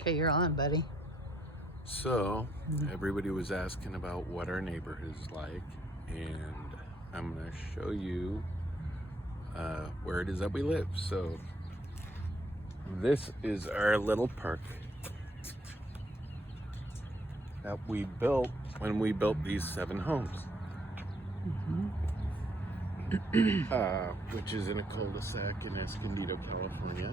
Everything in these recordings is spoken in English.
Okay, you're on, buddy. So, everybody was asking about what our neighborhood is like, and I'm going to show you where it is that we live. So, this is our little park that we built when we built these 7 homes, which is in a cul-de-sac in Escondido, California.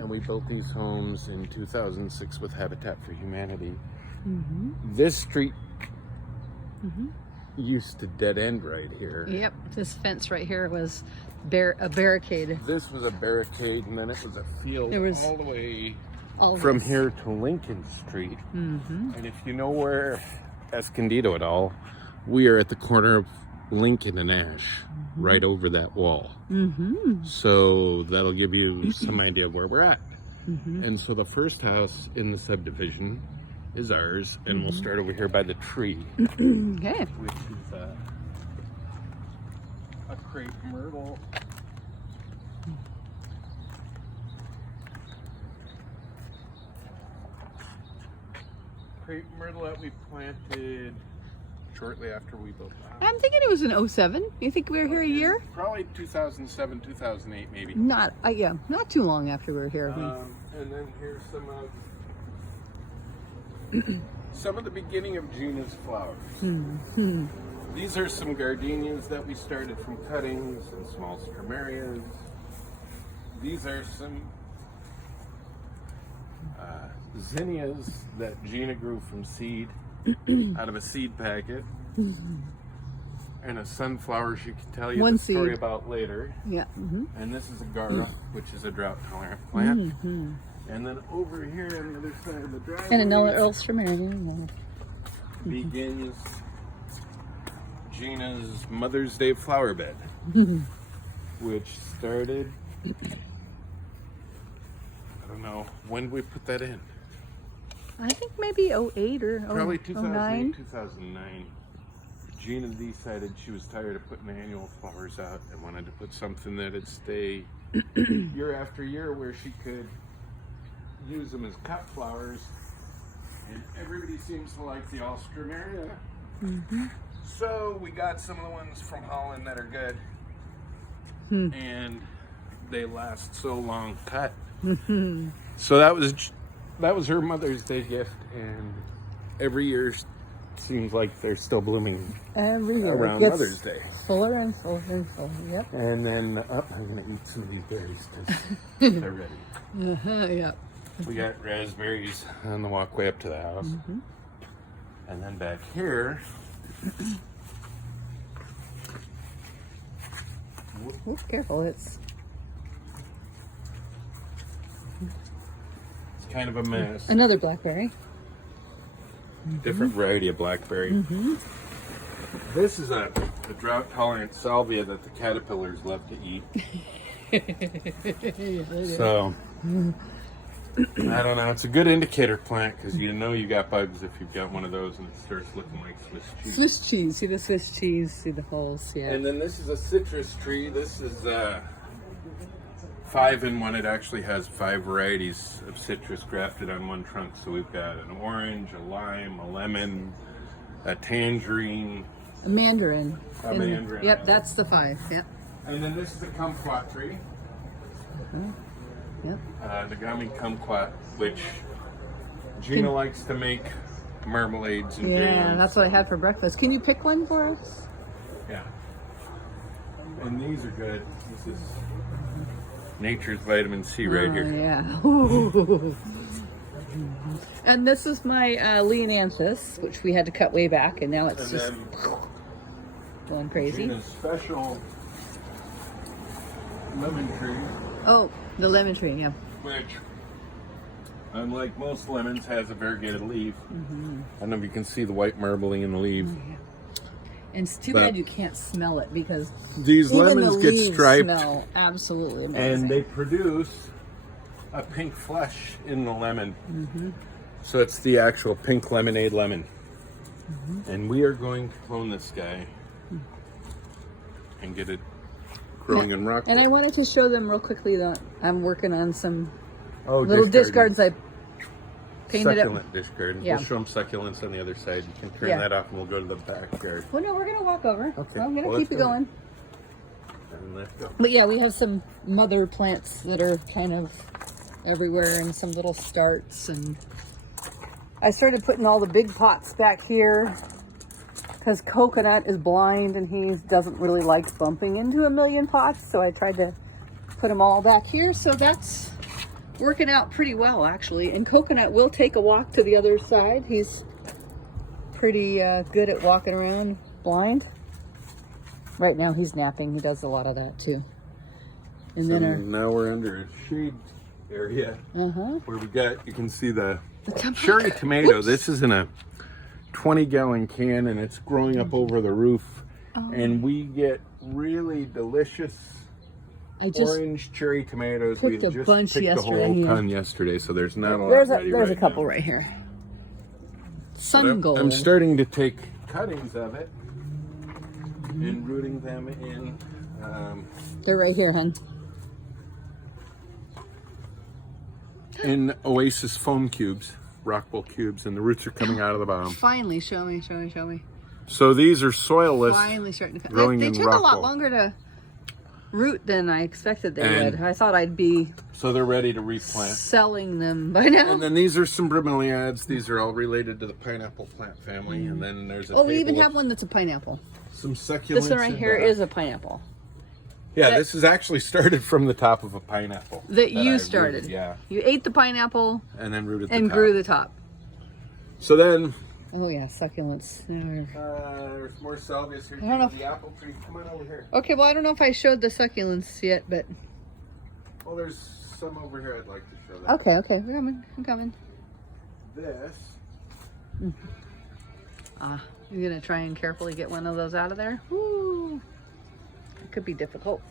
And we built these homes in 2006 with Habitat for Humanity. This street used to dead end right here. Yep, this fence right here was a barricade. This was a barricade, and then it was a field There was all the way all from this. here to Lincoln Street. And if you know where Escondido at all, we are at the corner of Lincoln and Ash, right over that wall. So that'll give you some idea of where we're at. And so the first house in the subdivision is ours, and we'll start over here by the tree, Okay. which is a crape myrtle. Crape myrtle that we planted shortly after we built the house. I'm thinking it was in 07. You think we were here a year? Probably 2007, 2008 maybe. Not, yeah, not too long after we were here. And then here's some of the beginning of Gina's flowers. These are some gardenias that we started from cuttings and small Alstroemerias. These are some Zinnias that Gina grew from seed, out of a seed packet. And a sunflower she can tell you One the story seed. about later. Yeah. And this is a Gara, which is a drought tolerant plant. And then over here on the other side of the driveway And another Alstroemeria. begins Gina's Mother's Day flower bed, which started, I don't know, when did we put that in? I think maybe 08 or Probably 09. 2009. Gina decided she was tired of putting annual flowers out and wanted to put something that'd stay year after year, where she could use them as cut flowers. And everybody seems to like the Alstroemeria. So we got some of the ones from Holland that are good. And they last so long cut. So that was her Mother's Day gift, and every year seems like they're still blooming Every year. around Gets Mother's Day. Fuller and fuller and fuller. Yep. And then I'm gonna eat some of these berries because they're ready. Yep. We got raspberries on the walkway up to the house. And then back here, Ooh, careful, it's kind of a mess. another blackberry. Different variety of blackberry. This is a drought tolerant salvia that the caterpillars love to eat. So I don't know, it's a good indicator plant because you know you got bugs if you've got one of those and it starts looking like Swiss cheese. Swiss cheese. See the Swiss cheese. See the holes. Yeah. And then this is a citrus tree. This is 5-in-1. It actually has 5 varieties of citrus grafted on one trunk. So we've got an orange, a lime, a lemon, a tangerine, A mandarin. a mandarin. Yep, that's the 5. Yep. And then this is a kumquat tree. Yep. The gummy kumquat, which Gina likes to make marmalades and Yeah, jams. that's what I had for breakfast. Can you pick one for us? Yeah. And these are good. This is nature's vitamin C right here. Yeah. Ooh. And this is my Leonanthus, which we had to cut way back, and now it's And just then going crazy. Gina's special lemon tree, Oh, the lemon tree, yeah. which, unlike most lemons, has a variegated leaf. I don't know if you can see the white marbling in the leaf. And it's too But bad you can't smell it because these even lemons the get leaves striped, smell absolutely amazing. and they produce a pink flesh in the lemon. So it's the actual pink lemonade lemon. And we are going to clone this guy and get it growing in rock. And I wanted to show them real quickly that I'm working on some Oh, little discards I painted it. Succulent dish garden. Yeah. We'll show them succulents on the other side. You can turn Yeah. that off and we'll go to the backyard. Well, no, we're gonna walk over. Okay. So I'm gonna Well, keep it let's go. going. And let's go. But yeah, we have some mother plants that are kind of everywhere and some little starts. And I started putting all the big pots back here because Coconut is blind and he doesn't really like bumping into a million pots. So I tried to put them all back here. So that's working out pretty well, actually. And Coconut will take a walk to the other side. He's pretty good at walking around blind. Right now he's napping. He does a lot of that too. And So then our now we're under a shade area where we got, you can see the cherry tomato. Whoops. This is in a 20-gallon can and it's growing up over the roof. And we get really delicious I just orange cherry tomatoes. We picked a just bunch picked the yesterday, whole yeah. ton yesterday, so there's not a lot there's ready a right couple now. right here. But Sun gold. I'm starting to take cuttings of it and rooting them in. They're right here, hun. In Oasis foam cubes, rockwool cubes, and the roots are coming out of the bottom. Finally, show me. So these are soilless. Finally starting to. growing They in took a lot rockwool. longer to root than I expected they And- would. I thought I'd be So they're ready to replant. selling them by now. And then these are some bromeliads. These are all related to the pineapple plant family. And then there's a Oh, we even table have of one that's a pineapple. some succulents. This one right and, here is a pineapple Yeah, this is actually started from the top of a pineapple. that I you rooted, started. yeah. You ate the pineapple And then rooted and the top. grew the top. So then Oh yeah, succulents. there's more salvias here. I don't know if- The apple tree. Come on over here. Okay, well I don't know if I showed the succulents yet, but Well, there's some over here I'd like to show that. okay, I'm coming. This. You're gonna try and carefully get one of those out of there. Woo! It could be difficult.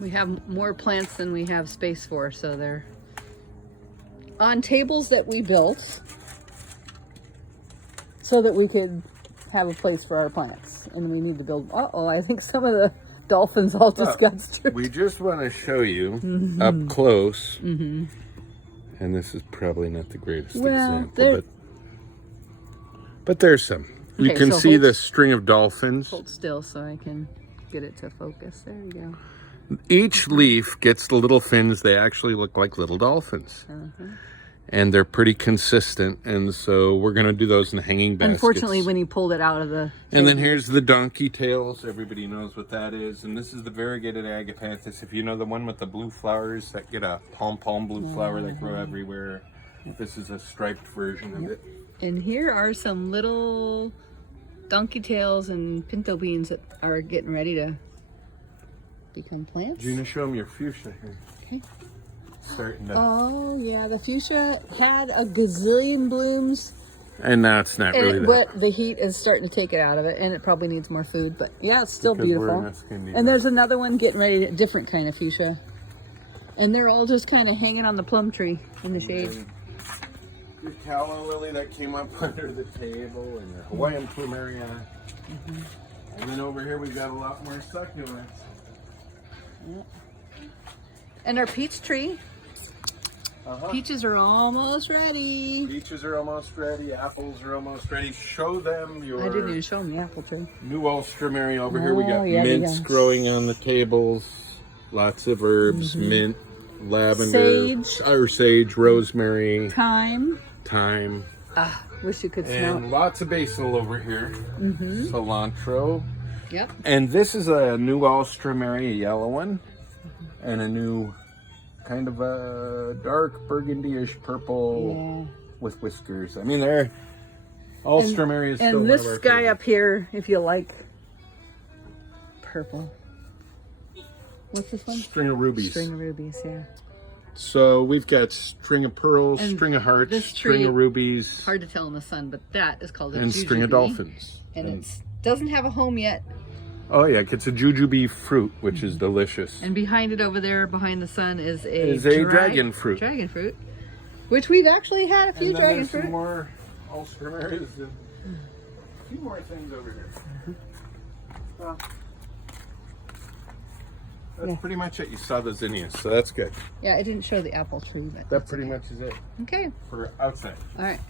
We have more plants than we have space for, so they're on tables that we built so that we could have a place for our plants. And we need to build. Uh-oh, I think some of the dolphins all just got stripped. We just want to show you up close. And this is probably not the greatest Well, there- example, but there's some. You Okay, can so see hold- the string of dolphins. Hold still so I can get it to focus. There you go. Each leaf gets the little fins. They actually look like little dolphins. And they're pretty consistent. And so we're going to do those in hanging baskets. Unfortunately, when he pulled it out of the... And then here's the donkey tails. Everybody knows what that is. And this is the variegated agapanthus. If you know the one with the blue flowers that get a palm blue flower that grow everywhere. This is a striped version of it. And here are some little donkey tails and pinto beans that are getting ready to become plants. Gina, show them your fuchsia here. Okay. Starting to... Oh, yeah. The fuchsia had a gazillion blooms. And now it's not really that. But the heat is starting to take it out of it, and it probably needs more food. But yeah, it's still Because we're beautiful. in a Scandinavian. And there's another one getting ready, a different kind of fuchsia. And they're all just kind of hanging on the plum tree in the shade. And your calla lily that came up under the table, and your Hawaiian plumeria. And then over here we've got a lot more succulents. And our peach tree. Peaches are almost ready. Peaches are almost ready. Apples are almost ready. Show them your I didn't even show them the apple tree. new Alstroemeria. Over here we got Oh, yeah, we mints got- growing on the tables. Lots of herbs, mint, lavender, sage, rosemary, Thyme. thyme. Wish you could smell. And lots of basil over here. Cilantro. Yep. And this is a new Alstroemeria, a yellow one. And a new kind of a dark burgundy-ish purple with whiskers. I mean, they're Alstroemeria is still And one this of our guy favorites. up here, if you like purple. What's this one? String of rubies. String of rubies, yeah. So we've got string of pearls, And string of hearts, this string tree- of rubies, Hard to tell in the sun, but that is called a and string of jujube. dolphins. And it doesn't have a home yet. Oh yeah, it's a jujube fruit, which is delicious. And behind it over there, behind the sun, is a dragon fruit. Dragon fruit. Which we've actually had a few And then dragon there's some fruit. more Alstroemerias and a few more things over here. Well, That's Yeah. pretty much it. You saw the zinnias, so that's good. Yeah, I didn't show the apple tree, but That pretty much is it okay. for outside. All right.